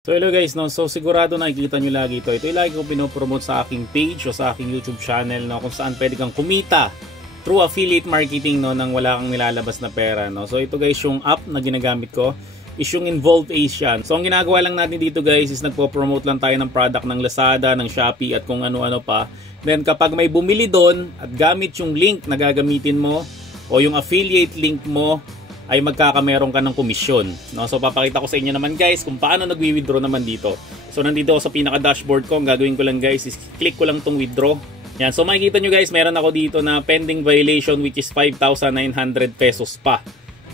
So hello guys, no? So sigurado nakikita nyo lagi ito. Ito yung lagi ko pinopromote sa aking page o sa aking YouTube channel, no? Kung saan pwede kang kumita through affiliate marketing, no? Nang wala kang nilalabas na pera, no? So ito guys, yung app na ginagamit ko is yung Involve Asian. So ang ginagawa lang natin dito guys is nagpo-promote lang tayo ng product ng Lazada, ng Shopee at kung ano-ano pa. Then kapag may bumili doon at gamit yung link na gagamitin mo o yung affiliate link mo, ay magkakameron ka ng komisyon, no? So papakita ko sa inyo naman guys kung paano nagwi-withdraw naman dito. So nandito ako sa pinaka-dashboard ko. Ang gagawin ko lang guys is click ko lang tong withdraw. Yan. So makikita nyo guys, meron ako dito na pending violation which is 5,900 pesos pa.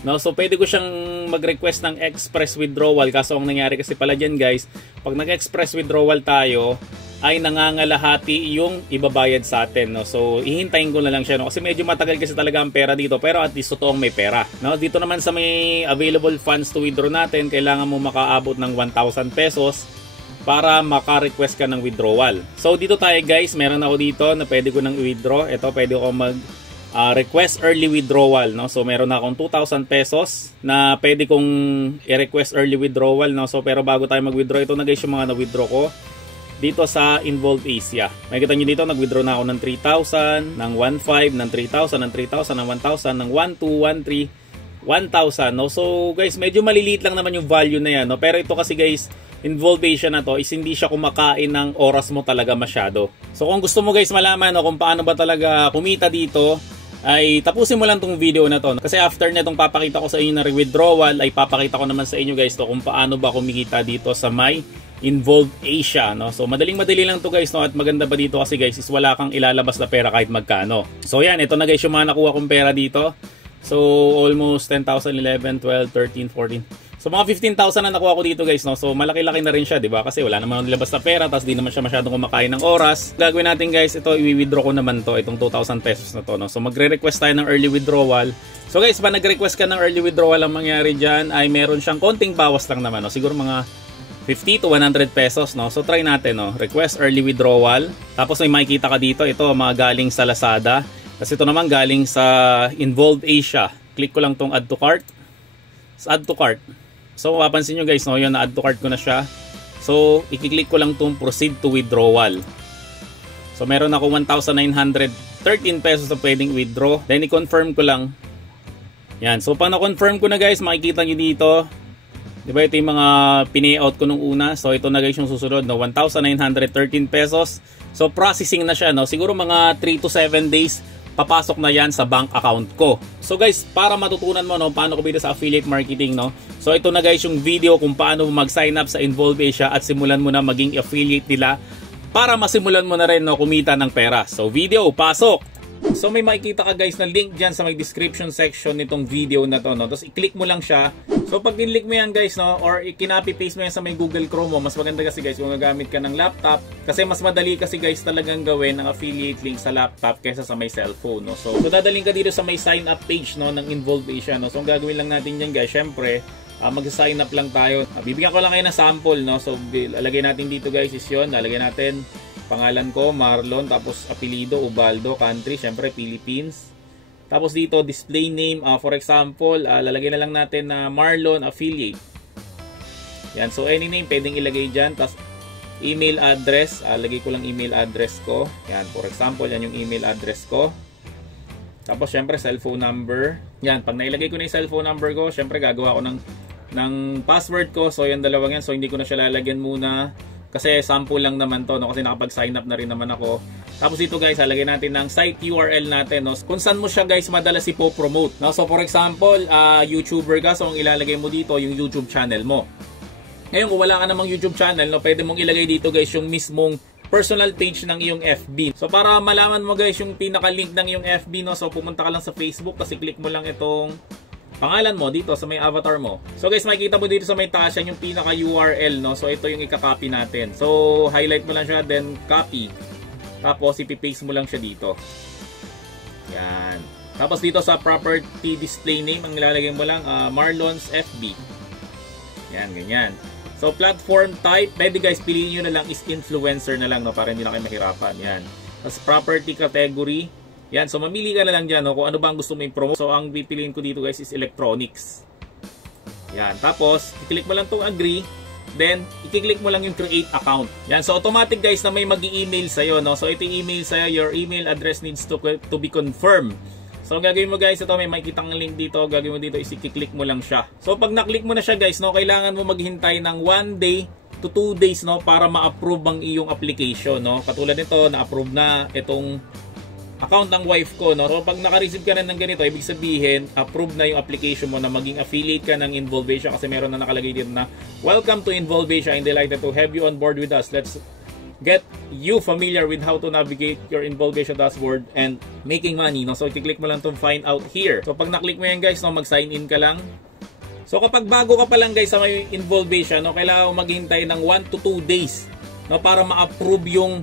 No? So pwede ko siyang mag-request ng express withdrawal. Kaso ang nangyari kasi pala dyan guys, pag nag-express withdrawal tayo, ay nangangalahati yung ibabayad sa atin, no? So ihintayin ko na lang siya, no? Kasi medyo matagal kasi talaga ang pera dito, pero at least totoong may pera, no? Dito naman sa may available funds to withdraw natin, kailangan mo makaabot ng 1,000 pesos para maka-request ka ng withdrawal. So dito tayo guys, meron ako dito na pwede ko nang i-withdraw. Ito, pwede ko mag request early withdrawal, no? So meron na akong 2,000 pesos na pwede kong i-request early withdrawal, no? So pero bago tayo mag-withdraw, ito na guys yung mga na-withdraw ko dito sa Involve Asia. Makikita nyo dito, nag-withdraw na ako ng 3,000, ng 1,500, ng 3,000, ng 3,000, ng 1,000, ng 1,200, 1,300, 1,000, no? So guys, medyo maliliit lang naman yung value na yan, no? Pero ito kasi guys, Involve Asia na to is hindi siya kumakain ng oras mo talaga masyado. So kung gusto mo guys malaman, no, kung paano ba talaga kumita dito, ay tapusin mo lang tong video na to. Kasi after na itong papakita ko sa inyo na withdrawal, ay papakita ko naman sa inyo guys to kung paano ba kumikita dito sa may Involve Asia, no? So madaling-madali lang to guys, no? At maganda pa dito kasi guys is wala kang ilalabas na pera kahit magkano. So yan, ito na guys yung mga nakuha kong pera dito. So almost 10,000, 11, 12, 13, 14. So mga 15,000 na nakuha ko dito guys, no? So malaki-laki na rin siya, 'di ba? Kasi wala naman nilabas na pera, tapos di naman siya masyadong kumakain ng oras. Gagawin natin guys, ito i-withdraw ko naman to, itong 2,000 pesos na to, no? So magre-request tayo ng early withdrawal. So guys, pa nag-request ka ng early withdrawal, ang mangyari diyan ay meron siyang konting bawas lang naman, no? Siguro mga 50 to 100 pesos, no? So try natin, no? Request early withdrawal. Tapos may makikita ka dito, ito mga galing sa Lazada. Kasi ito naman galing sa Involve Asia. Click ko lang tong add to cart. Add to cart. So mapapansin nyo guys, no? Yun, na-add to cart ko na siya. So i-click ko lang tong proceed to withdrawal. So meron ako 1,913 pesos na pwedeng withdraw. Then i-confirm ko lang. Yan. So pag na-confirm ko na guys, makikita nyo dito, diba ito yung mga pini-out ko nung una. So ito na guys yung susunod, no? 1,913 pesos. So processing na siya, no? Siguro mga 3 to 7 days papasok na yan sa bank account ko. So guys, para matutunan mo, no, paano kumita sa affiliate marketing, no? So ito na guys yung video kung paano mag-sign up sa Involve Asia at simulan mo na maging affiliate nila para masimulan mo na rin, no, kumita ng pera. So video, pasok! So may makikita ka guys na link dyan sa may description section nitong video na to, no? Tapos i-click mo lang siya. So pag in-click mo yan guys, no, or i-copy-paste mo yan sa may Google Chrome mo, mas maganda kasi guys kung gagamit ka ng laptop. Kasi mas madali kasi guys talagang gawin ang affiliate link sa laptop kaysa sa may cellphone, no? So dadaling ka dito sa may sign up page, no, ng Involve Asia, no? So ang gagawin lang natin dyan guys, syempre, mag-sign up lang tayo. Bibigyan ko lang kayo ng sample, no? So lalagay natin dito guys is yun, lalagay natin pangalan ko, Marlon, tapos apelido, Ubaldo, country, syempre Philippines. Tapos dito, display name, for example, lalagay na lang natin na Marlon Affiliate. Yan, so any name pwedeng ilagay dyan. Tapos email address, lagay ko lang email address ko. Yan, for example, yan yung email address ko. Tapos syempre cellphone number. Yan, pag nailagay ko na yung cellphone number ko, syempre gagawa ko ng password ko. So yan dalawang yan, so hindi ko na siya lalagyan muna. Kasi sample lang naman to, no? Kasi nakapag-sign up na rin naman ako. Tapos dito guys, halagyan natin ng site URL natin, no? Kung saan mo siya guys madalas ipo-promote, no? So for example, YouTuber ka, so ang ilalagay mo dito yung YouTube channel mo. Ngayon kung wala ka namang YouTube channel, no, pwede mong ilagay dito guys yung mismong personal page ng iyong FB. So para malaman mo guys yung pinaka-link ng iyong FB, no? So pumunta ka lang sa Facebook, kasi click mo lang itong pangalan mo dito sa may avatar mo. So guys, makikita mo dito sa may taas yan yung pinaka URL, no? So ito yung i-copy natin. So highlight mo lang siya, then copy. Tapos ipi-paste mo lang siya dito. Yan. Tapos dito sa property display name, ang nilalagay mo lang Marlon's FB. Yan, ganyan. So platform type, pwede guys piliin nyo na lang is influencer na lang, no? Para hindi na kayo mahirapan. Yan. Tapos property category. Yan, so mamili ka na lang dyan, no, kung ano ba ang gusto mo i-promote. So ang pipiliin ko dito guys is electronics. Yan, tapos i-click mo lang itong agree. Then, i-click mo lang yung create account. Yan. So, automatic guys na may mag-i-email sa'yo, no? So, ito yung email sa'yo. Your email address needs to be confirmed. So, ang gagawin mo guys, ito may makikita kang link dito. Gagawin mo dito is i-click mo lang siya. So, pag na-click mo na siya guys, no? Kailangan mo maghintay ng 1 day to 2 days, no? Para ma-approve ang iyong application, no? Katulad nito, na-approve na itong account ng wife ko, no? So, pag naka-receive ka na ng ganito, ibig sabihin, approve na yung application mo na maging affiliate ka ng Involvasia kasi meron na nakalagay dito na welcome to Involvasia and delighted to have you on board with us. Let's get you familiar with how to navigate your Involvasia dashboard and making money, no? So, i-click mo lang to find out here. So, pag na-click mo yan guys, no, mag-sign in ka lang. So, kapag bago ka pa lang guys sa may Involvasia, no, kailangan mo maghintay ng 1 to 2 days, no, para ma-approve yung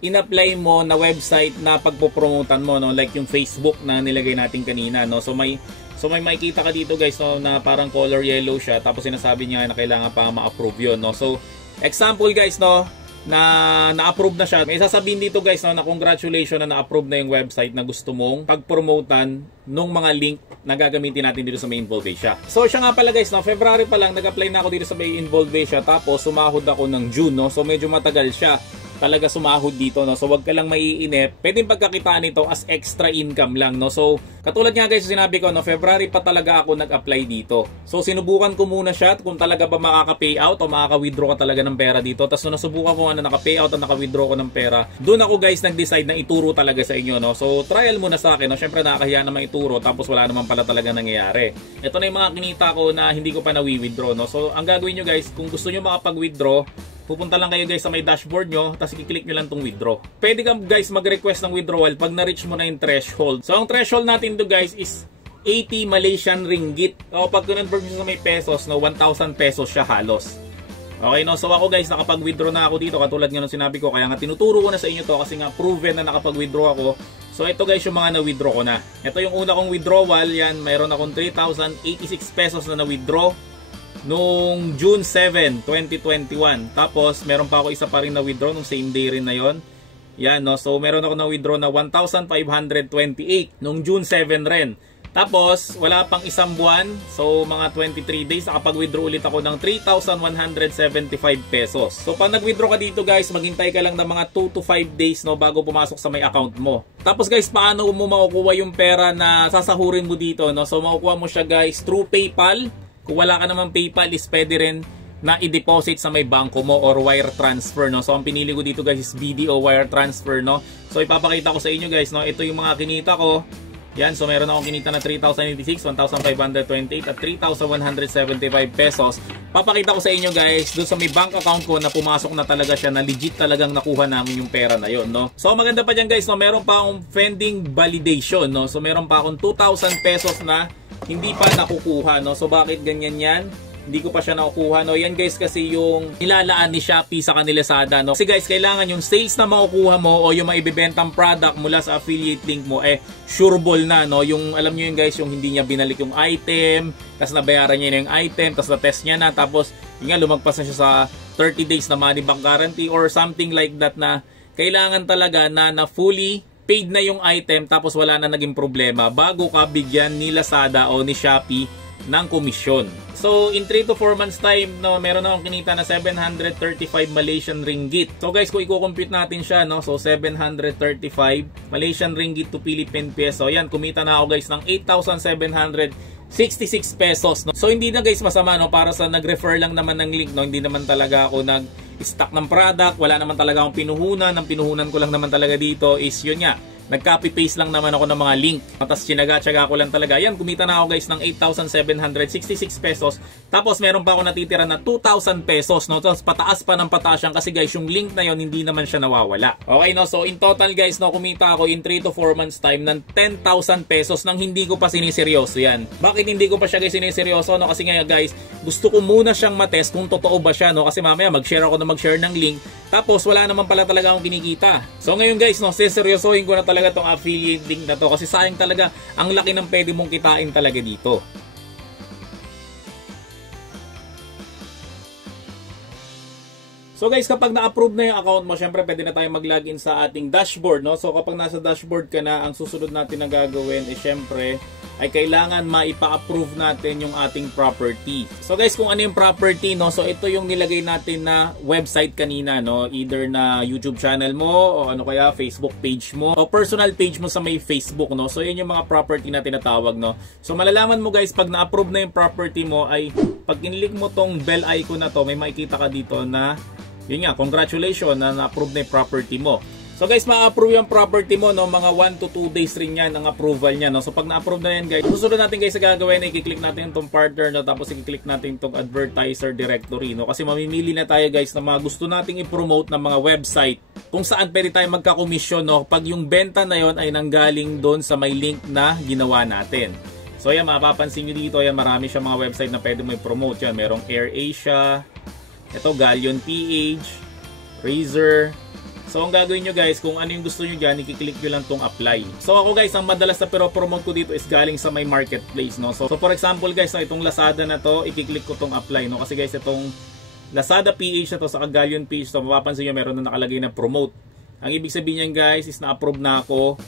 in-apply mo na website na pagpopromotan mo, no, like yung Facebook na nilagay natin kanina, no. So may makikita ka dito guys, no, na parang color yellow siya, tapos sinasabi niya na kailangan pa ma-approve 'yon, no. So example guys, no, na-approve na siya. May sasabihin dito guys, no, na congratulations na na-approve na yung website na gusto mong pagpromotan nung mga link na gagamitin natin dito sa may Involvasia. So siya nga pala guys, no, February pa lang nag-apply na ako dito sa may Involvasia, tapos sumahod ako ng June, no. So medyo matagal siya talaga sumahod dito, no. So wag ka lang maiinip. Pwedeng pagkakitaan nito as extra income lang, no. So katulad nga guys, sinabi ko, no, February pa talaga ako nag-apply dito. So sinubukan ko muna siya kung talaga ba makaka-payout o makaka-withdraw ka talaga ng pera dito. Tapos nung nasubukan ko na naka-payout at naka-withdraw ko ng pera, doon ako guys nag-decide na ituro talaga sa inyo, no. So trial muna sa akin, no. Syempre nakakahiya naman ituro tapos wala naman pala talaga nangyayari. Ito na yung mga kinita ko na hindi ko pa na-withdraw, no. So ang gagawin nyo guys, kung gusto nyo makapag-withdraw, pupunta lang kayo guys sa may dashboard nyo, tapos i-click nyo lang tong withdraw. Pwede ka guys mag-request ng withdrawal pag na-reach mo na yung threshold. So ang threshold natin to guys is 80 Malaysian ringgit. O pag convert nyo sa may pesos, no, 1,000 pesos siya halos. Okay, no, so ako guys nakapag-withdraw na ako dito katulad nga nung sinabi ko, kaya nga tinuturo ko na sa inyo to kasi nga proven na nakapag-withdraw ako. So ito guys yung mga na-withdraw ko na. Ito yung una kong withdrawal, yan, mayroon akong 3,086 pesos na na-withdraw nung June 7, 2021. Tapos meron pa ako isa pa rin na withdraw nung same day rin na yon. Yan, no. So meron ako na withdraw na 1,528 nung June 7 rin. Tapos wala pang isang buwan, so mga 23 days nakapag-withdraw ulit ako ng 3,175 pesos. So pag nag-withdraw ka dito guys, maghintay ka lang ng mga 2 to 5 days, no, bago pumasok sa may account mo. Tapos guys, paano mo makukuha yung pera na sasahurin mo dito, no? So makukuha mo siya guys through PayPal. Kung wala ka naman PayPal, is pwede rin na i-deposit sa may bangko mo or wire transfer, no. So ang pinili ko dito guys is BDO wire transfer, no. So ipapakita ko sa inyo guys, no. Ito yung mga kinita ko. Yan, so meron akong kinita na 3,086, 1,528 at 3,175 pesos. Papakita ko sa inyo guys doon sa may bank account ko na pumasok na talaga siya, na legit talagang nakuha namin yung pera na yon, no. So maganda pa dyan guys, no, meron pa akong pending validation, no. So meron pa akong 2,000 pesos na hindi pa nakukuha, no. So bakit ganyan yan? Hindi ko pa siya nakukuha, no. Yan guys kasi yung nilalaan ni Shopee sa kanila Lazada, no. Kasi guys, kailangan yung sales na makukuha mo o yung maibibentang product mula sa affiliate link mo sureball na, no. Yung alam niyo yun guys, yung hindi niya binalik yung item, tapos nabayaran niya na yung item, tapos na-test niya na, tapos yung nga lumagpas na siya sa 30 days na money back guarantee or something like that, na kailangan talaga na fully paid na yung item tapos wala na naging problema bago ka bigyan ni Lazada o ni Shopee ng komisyon. So in 3 to 4 months time, no, meron akong kinita na 735 Malaysian ringgit. So guys, kung i-compute natin siya, no, so 735 Malaysian ringgit to Philippine peso, yan, kumita na ako guys ng 8,766 pesos, no. So hindi na guys masama, no, para sa nag-refer lang naman ng link, no, hindi naman talaga ako nag-stock ng product, wala naman talaga akong pinuhunan. Ang pinuhunan ko lang naman talaga dito is yun nga, nag-copy-paste lang naman ako ng mga link. Tapos tinaga-tsaga ko lang talaga. Yan, kumita na ako guys ng 8,766 pesos. Tapos meron pa ako natitira na 2,000 pesos, no? Tapos pataas pa ng pataas yan kasi guys, yung link na yon hindi naman siya nawawala. Okay, no? So in total guys, no, kumita ako in 3 to 4 months time ng 10,000 pesos nang hindi ko pa siniseryoso yan. Bakit hindi ko pa siya guys siniseryoso, no? Kasi nga guys, gusto ko muna siyang matest kung totoo ba siya, no? Kasi mamaya mag-share ako na mag-share ng link. Tapos wala naman pala talaga akong kinikita. So ngayon guys, no, seryosohin ko na talaga tong affiliate link na to kasi sayang talaga ang laki ng pwede mong kitain talaga dito. So guys, kapag na-approve na yung account mo, syempre pwede na tayong mag-login sa ating dashboard, no? So kapag nasa dashboard ka na, ang susunod natin na gagawin is syempre ay kailangan maipa-approve natin yung ating property. So guys, kung ano yung property, no? So ito yung nilagay natin na website kanina, no? Either na YouTube channel mo o ano kaya Facebook page mo o personal page mo sa may Facebook, no? So yun yung mga property na tinatawag, no? So malalaman mo guys pag na-approve na yung property mo ay pag kinlik mo tong bell icon na to, may makikita ka dito na yun nga, congratulations na na-approve na yung property mo. So guys, ma-approve yung property mo, no, mga 1 to 2 days rin yan ang approval niya, no. So pag na-approve na yan guys, susunod natin guys sa gagawin, i-click natin itong partner, no, tapos i-click natin itong advertiser directory, no, kasi mamimili na tayo guys ng mga gusto nating i-promote ng mga website kung saan pwede tayo magka-commission, no, pag yung benta na yon ay nanggaling doon sa may link na ginawa natin. So yan, mapapansin nyo dito, yan, marami siya mga website na pwede mo i-promote. Yan, merong AirAsia, ito Galleon PH, Razer. So ang gagawin nyo guys, kung ano yung gusto nyo dyan, i-click nyo lang tong apply. So ako guys, ang madalas na promote ko dito is galing sa may marketplace, no. So for example guys, no, itong Lazada na to, i-click ko tong apply, no. Kasi guys, itong Lazada PH na to sa Galleon PH, so mapapansin nyo meron na nakalagay na promote. Ang ibig sabihin niyan guys is na-approve na ako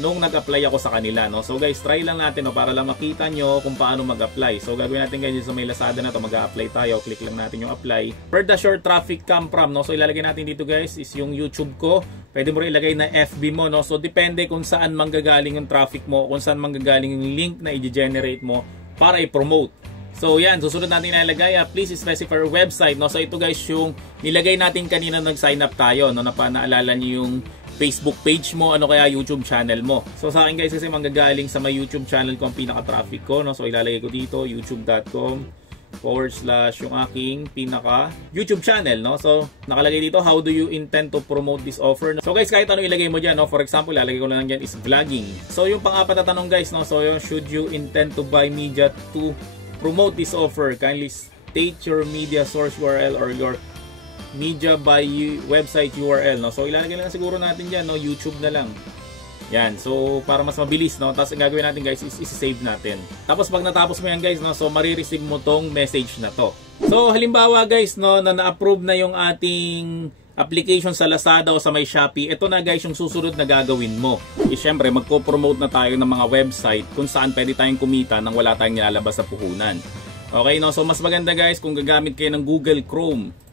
nung nag-apply ako sa kanila, no. So guys, try lang natin, no, para lang makita nyo kung paano mag-apply. So gagawin natin guys, sa may Lazada na to, mag-apply tayo. Click lang natin yung apply. Per the short traffic come from, no. So ilalagay natin dito guys is yung YouTube ko. Pwede mo rin ilagay na FB mo, no. So depende kung saan manggagaling yung traffic mo, kung saan manggagaling yung link na i-generate mo para i-promote. So yan, susunod natin ilalagay, please specify your website, no. So ito guys yung nilagay natin kanina nag-sign up tayo, no, na naalala niyo yung Facebook page mo, ano kaya YouTube channel mo. So sa akin guys, kasi manggagaling sa my YouTube channel ko ang pinaka-traffic ko, no. So ilalagay ko dito youtube.com/ yung aking pinaka YouTube channel, no. So nakalagay dito, how do you intend to promote this offer, no? So guys, kahit ano ilagay mo diyan, no. For example, ilalagay ko lang diyan is vlogging. So yung pang-apat na tanong guys, no. So yung should you intend to buy media to promote this offer? Kindly state your media source URL or your media by website URL, no. So ilalagay lang siguro natin diyan, no, YouTube na lang. Yan. So para mas mabilis, no. Tapos ang gagawin natin guys is i-save natin. Tapos pag natapos mo yan guys, no, so marireceive mo tong message na to. So halimbawa guys, no, na na-approve na yung ating application sa Lazada o sa may Shopee, ito na guys yung susunod na gagawin mo. Siyempre magpo-promote na tayo ng mga website kung saan pwede tayong kumita nang wala tayong nilalabas sa puhunan. Okay, no. So mas maganda guys kung gagamit kayo ng Google Chrome,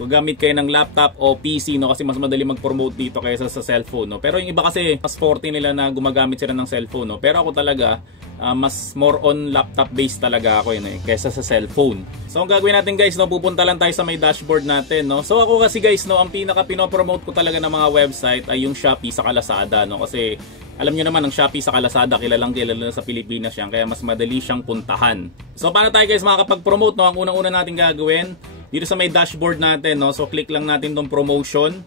gamit kayo ng laptop o PC, no, kasi mas madali mag-promote dito kaysa sa cellphone, no. Pero yung iba kasi mas forte nila na gumagamit sila ng cellphone, no. Pero ako talaga mas more on laptop based talaga ako yun, kaysa sa cellphone. So ang gagawin natin guys, no, pupunta lang tayo sa may dashboard natin, no. So ako kasi guys, no, ang pinaka pinopromote ko talaga ng mga website ay yung Shopee sa Lazada, no, kasi alam nyo naman ang Shopee sa Lazada kilalang kilala sa Pilipinas yan, kaya mas madali siyang puntahan. So paano tayo guys makakapag-promote, no? Ang unang-una natin gagawin dito sa may dashboard natin, no, so click lang natin tong promotion.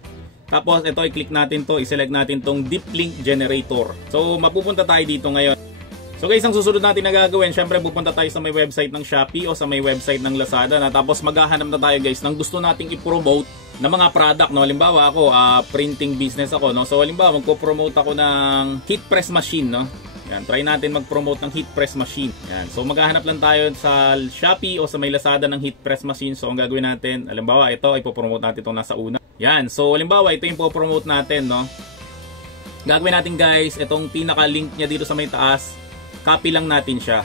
Tapos ito i-click natin to, i-select natin tong deep link generator. So mapupunta tayo dito ngayon. So guys, ang susunod natin na gagawin, syempre pupunta tayo sa may website ng Shopee o sa may website ng Lazada na, tapos maghahanap na tayo guys ng gusto nating i-promote na mga product, no. Halimbawa ako, printing business ako, no. So halimbawa magpo-promote ako ng heat press machine, no. Yan, try natin mag-promote ng heat press machine. Yan. So maghahanap lang tayo sa Shopee o sa may Lazada ng heat press machine. So ang gagawin natin, halimbawa ito, ipo-promote natin itong nasa una. Yan. So halimbawa ito yung po-promote natin, no. Gagawin natin guys, itong pinaka-link niya dito sa may taas, copy lang natin siya.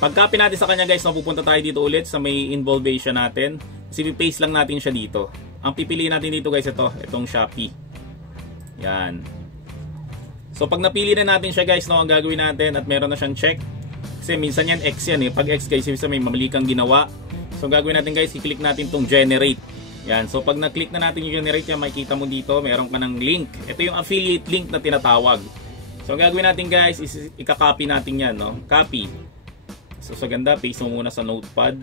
Pag copy natin sa kanya guys, no, pupunta tayo dito ulit sa may involvation natin. Kasi paste lang natin siya dito. Ang pipiliin natin dito guys, itong Shopee. Yan. So pag napili na natin siya guys, no, ang gagawin natin at meron na siyang check. Kasi minsan yan X yan, pag X guys, minsan may mali kang ginawa. So ang gagawin natin guys, i-click natin tong generate. Yan. So pag na-click na natin yung generate yan, makikita mo dito, meron ka ng link. Ito yung affiliate link na tinatawag. So ang gagawin natin guys, is i-copy natin yan, no. Copy. So sa ganda, paste mo muna sa notepad.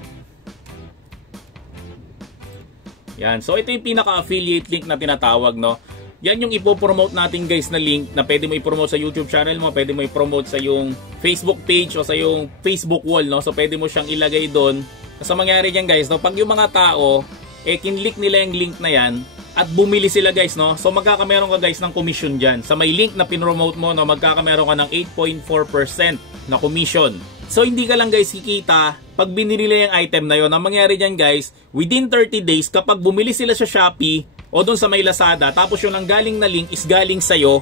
Yan. So ito yung pinaka-affiliate link na tinatawag, no. Yan yung ipo-promote natin guys na link na pwede mo i-promote sa YouTube channel mo, pwede mo i-promote sa yung Facebook page o sa yung Facebook wall, no. So pwede mo siyang ilagay doon. Sa mangyari diyan guys, no, pag yung mga tao kinlik nila yung link na yan at bumili sila guys, no. So magkakameron ka guys ng commission diyan. Sa may link na pinromote mo, no, magkakameron ka ng 8.4% na commission. So hindi ka lang guys kikita pag binili nila yung item na yon. Ang mangyari diyan guys, within 30 days kapag bumili sila sa Shopee o doon sa may Lazada, tapos yung ang galing na link is galing sa'yo,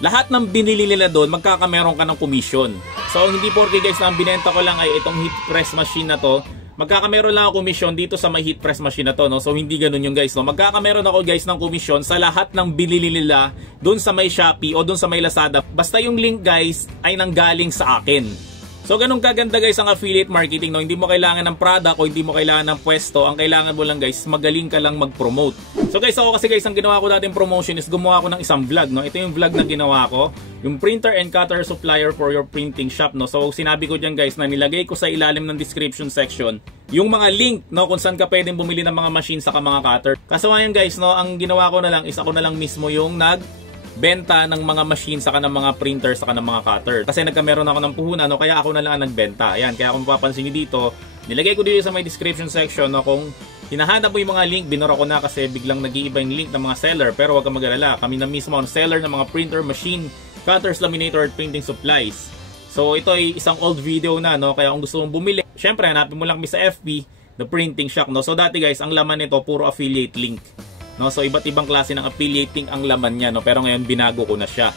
lahat ng binili nila doon, magkakameron ka ng commission. So hindi porke guys na ang binenta ko lang ay itong heat press machine na to, magkakameron lang ako commission dito sa may heat press machine na to, no? So hindi ganoon yung guys, no? Magkakameron ako guys ng commission sa lahat ng binili nila doon sa may Shopee o doon sa may Lazada. Basta yung link guys ay nanggaling sa akin. So ganun kaganda guys ang affiliate marketing, no? Hindi mo kailangan ng product o hindi mo kailangan ng pwesto. Ang kailangan mo lang guys, magaling ka lang mag-promote. So guys, ako kasi guys, ang ginawa ko dating promotion is gumawa ko ng isang vlog, no? Ito yung vlog na ginawa ko, yung printer and cutter supplier for your printing shop, no? So sinabi ko diyan guys na nilagay ko sa ilalim ng description section yung mga link, no, kung saan ka pwedeng bumili ng mga machine saka mga cutter. Kaso ngayon guys, no, ang ginawa ko na lang is ako na lang mismo yung nagbenta ng mga machine saka ng mga printer saka ng mga cutter. Kasi nagkameron ako ng puhunan, no, kaya ako na lang ang nagbenta. Ayan, kaya kung mapapansin niyo dito, nilagay ko dito sa may description section, no, kung hinahanap mo yung mga link, binura ko na kasi biglang nag-iiba yung link ng mga seller. Pero wag kang mag-alala, kami na mismo ang seller ng mga printer, machine, cutters, laminator, at printing supplies. So ito ay isang old video na, no, kaya kung gusto mong bumili, syempre hanapin mo lang kami sa FB, The Printing Shop, no. So dati guys, ang laman nito puro affiliate link, no. So iba't ibang klase ng affiliate link ang laman niya, no, pero ngayon binago ko na siya.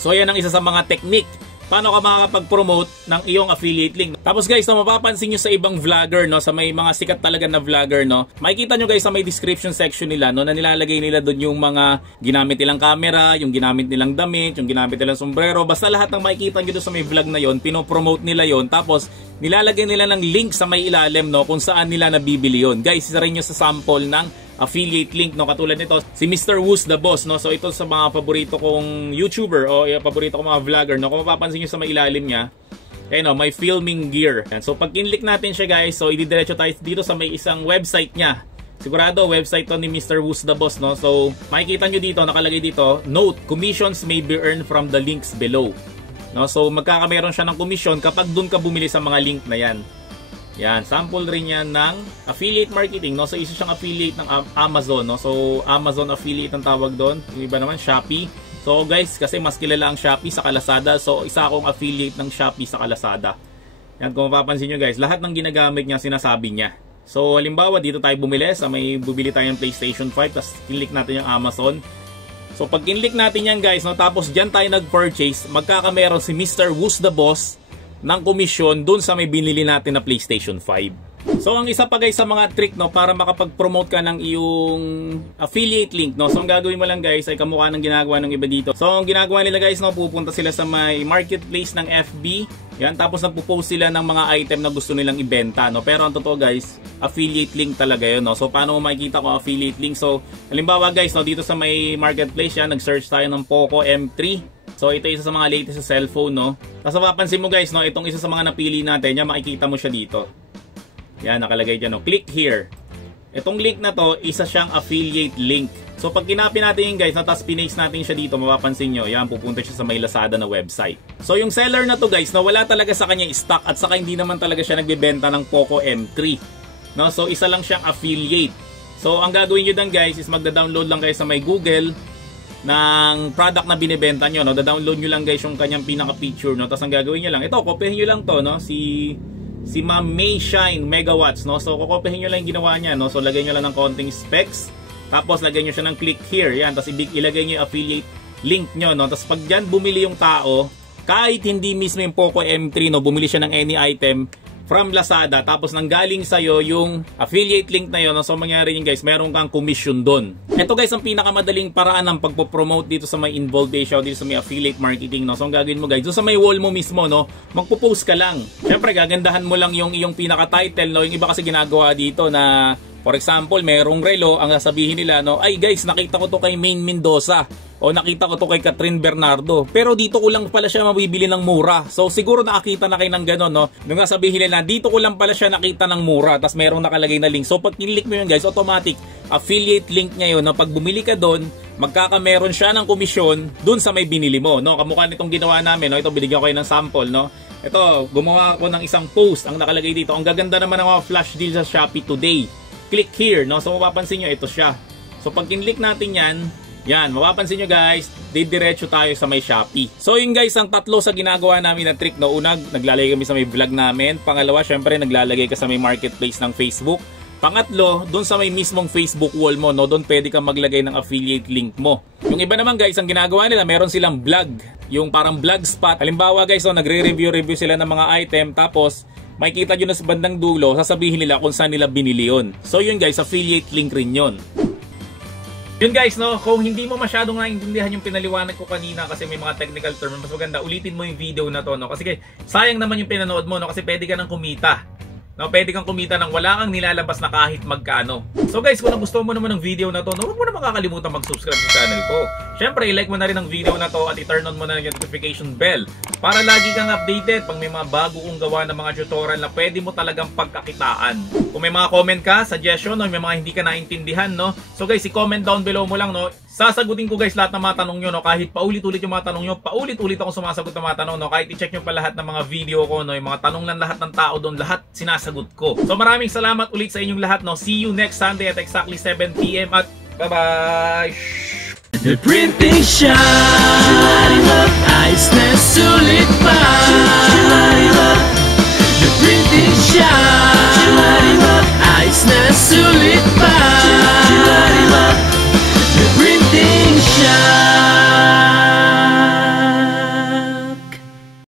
So yan ang isa sa mga technique paano ka makakapag-promote ng iyong affiliate link. Tapos guys, no, mapapansin nyo sa ibang vlogger, no, sa may mga sikat talaga na vlogger, no, makikita nyo guys sa may description section nila, no, na nilalagay nila doon yung mga ginamit nilang camera, yung ginamit nilang damit, yung ginamit nilang sombrero, basta lahat ng makikita nyo doon sa may vlog na yon, pinopromote nila yon. Tapos nilalagay nila ng link sa may ilalim, no, kung saan nila nabibili yon. Guys, isa rin nyo sa sample ng affiliate link, no, katulad nito si Mr. Who's the Boss, no. So ito sa mga paborito kong YouTuber o paborito kong mga vlogger, no, kung mapapansin niyo sa may ilalim niya, ayun, no, may filming gear. So pag kinlik natin siya guys, so ididiretso tayo dito sa may isang website niya. Sigurado website to ni Mr. Who's the Boss, no. So makikita niyo dito, nakalagay dito, note, commissions may be earned from the links below, no. So magkakameron siya ng commission kapag doon ka bumili sa mga link na yan. Yan, sample rin yan ng affiliate marketing, no. So isa siyang affiliate ng Amazon, no. So Amazon affiliate ang tawag doon. Yung iba naman Shopee. So guys, kasi mas kilala ang Shopee sa Lazada, so isa akong affiliate ng Shopee sa Lazada. Yan, kung mapapansin nyo guys, lahat ng ginagamit niya sinasabi niya. So halimbawa dito tayo bumili sa may bubili tayo ng PlayStation 5, tapos kinlik natin yung Amazon. So pag kinlik natin yan guys, no, tapos dyan tayo nag-purchase, magkakameron si Mr. Who's the Boss ng komisyon dun sa may binili natin na PlayStation 5. So ang isa pa guys sa mga trick, no, para makapag-promote ka ng iyong affiliate link, no. So ang gagawin mo lang guys ay kamukha ng ginagawa ng iba dito. So ang ginagawa nila guys, no, pupunta sila sa may marketplace ng FB. Yan, tapos nagpo-post sila ng mga item na gusto nilang ibenta, no. Pero ang totoo guys, affiliate link talaga 'yon, no. So paano mo makikita kung affiliate link? So halimbawa guys, no, dito sa may marketplace yan, nag-search tayo ng Poco M3. So ito isa sa mga latest sa cellphone, no. Tapos mapapansin mo guys, no, itong isa sa mga napili natin, yan, makikita mo siya dito. Yan, nakalagay dyan, no, click here. Itong link na to, isa siyang affiliate link. So pag kinopy natin yun guys, no, tapos pinaste natin siya dito, mapapansin nyo, yan, pupunta siya sa may Lazada na website. So yung seller na to guys, no, wala talaga sa kanya stock at saka hindi naman talaga siya nagbebenta ng Poco M3. No, so isa lang siyang affiliate. So ang gagawin nyo dan guys is magda-download lang kayo sa may Google ng product na binibenta nyo, no. Da-download nyo lang guys yung kanyang pinaka-picture, no. Tapos ang gagawin nyo lang, ito, kopyahin nyo lang to, no, si Ma'am May Shine Megawatts, no. So kokopyahin nyo lang yung ginawa niya, no. So lagay nyo lang ng konting specs, tapos lagay nyo siya ng click here, yan, tapos ilagay nyo yung affiliate link nyo, no. Tapos pag dyan bumili yung tao, kahit hindi mismo yung Poco M3, no, bumili siya ng any item from Lazada, tapos nanggaling sa'yo yung affiliate link na yun, no? So mangyari yun guys, meron kang commission doon. Ito guys ang pinakamadaling paraan ng pagpo-promote dito sa may involved show, dito sa may affiliate marketing, no? So ang gagawin mo guys, doon sa may wall mo mismo, no, magpo-post ka lang. Syempre gagandahan mo lang yung iyong pinaka-title, no. Yung iba kasi ginagawa dito na, for example, merong relo, ang sasabihin nila, no, ay guys, nakita ko to kay Maine Mendoza, o nakita ko to kay Catherine Bernardo, pero dito ko lang pala siya mabibili ng mura. So siguro nakakita na kayo ng gano'n, no. Nung sabihin nila, dito ko lang pala siya nakita ng mura, tapos merong nakalagay na link. So pag kinlik mo yun guys, automatic affiliate link niya yun, no. Pag bumili ka doon, magkakameron siya ng komisyon doon sa may binili mo, no. Kamukha nitong ginawa namin, no. Ito, binigyan ko kayo ng sample, no. Ito, gumawa ko ng isang post, ang nakalagay dito. Ang gaganda naman ng mga flash deal sa Shopee today. Click here, no. So mapapansin nyo, ito siya. So pag kinlik natin yan, yan, mapapansin nyo guys, didiretso tayo sa may Shopee. So yun guys, ang tatlo sa ginagawa namin na trick, no. Una, naglalagay kami sa may vlog namin. Pangalawa, syempre naglalagay ka sa may marketplace ng Facebook. Pangatlo, doon sa may mismong Facebook wall mo, no, doon pwede kang maglagay ng affiliate link mo. Yung iba naman guys, ang ginagawa nila, meron silang blog, yung parang blog spot. Halimbawa guys, nagre-review sila ng mga item, tapos makikita nyo na sa bandang dulo, sasabihin nila kung saan nila binili yun. So yun guys, affiliate link rin yun. Yun guys, no, kung hindi mo masyadong naintindihan yung pinaliwanag ko kanina kasi may mga technical term, mas maganda ulitin mo yung video na to, no, kasi sayang naman yung pinanood mo, no, kasi pwede ka nang kumita. No, pwede kang kumita ng wala kang nilalabas na kahit magkano. So guys, kung nagustuhan mo naman ng video na to, no, huwag mo na makakalimutan mag-subscribe sa channel ko. Syempre, i-like mo na rin ang video na to at i-turn on mo na yung notification bell para lagi kang updated pag may mga bago kong gawa ng mga tutorial na pwede mo talagang pagkakitaan. Kung may mga comment ka, suggestion, o may mga hindi ka naintindihan, no? So guys, i-comment down below mo lang, no? Sasagutin ko guys lahat ng mga tanong nyo, no? Kahit paulit-ulit yung mga tanong nyo, paulit-ulit akong sumasagot ng mga tanong, no? Kahit i-check nyo pa lahat ng mga video ko, no? Yung mga tanong ng lahat ng tao doon, lahat sinasagot ko. So maraming salamat ulit sa inyong lahat, no? See you next Sunday at exactly 7 PM at bye-bye! The printing shop, ayos na sulit pa. The printing shop, ayos na sulit pa.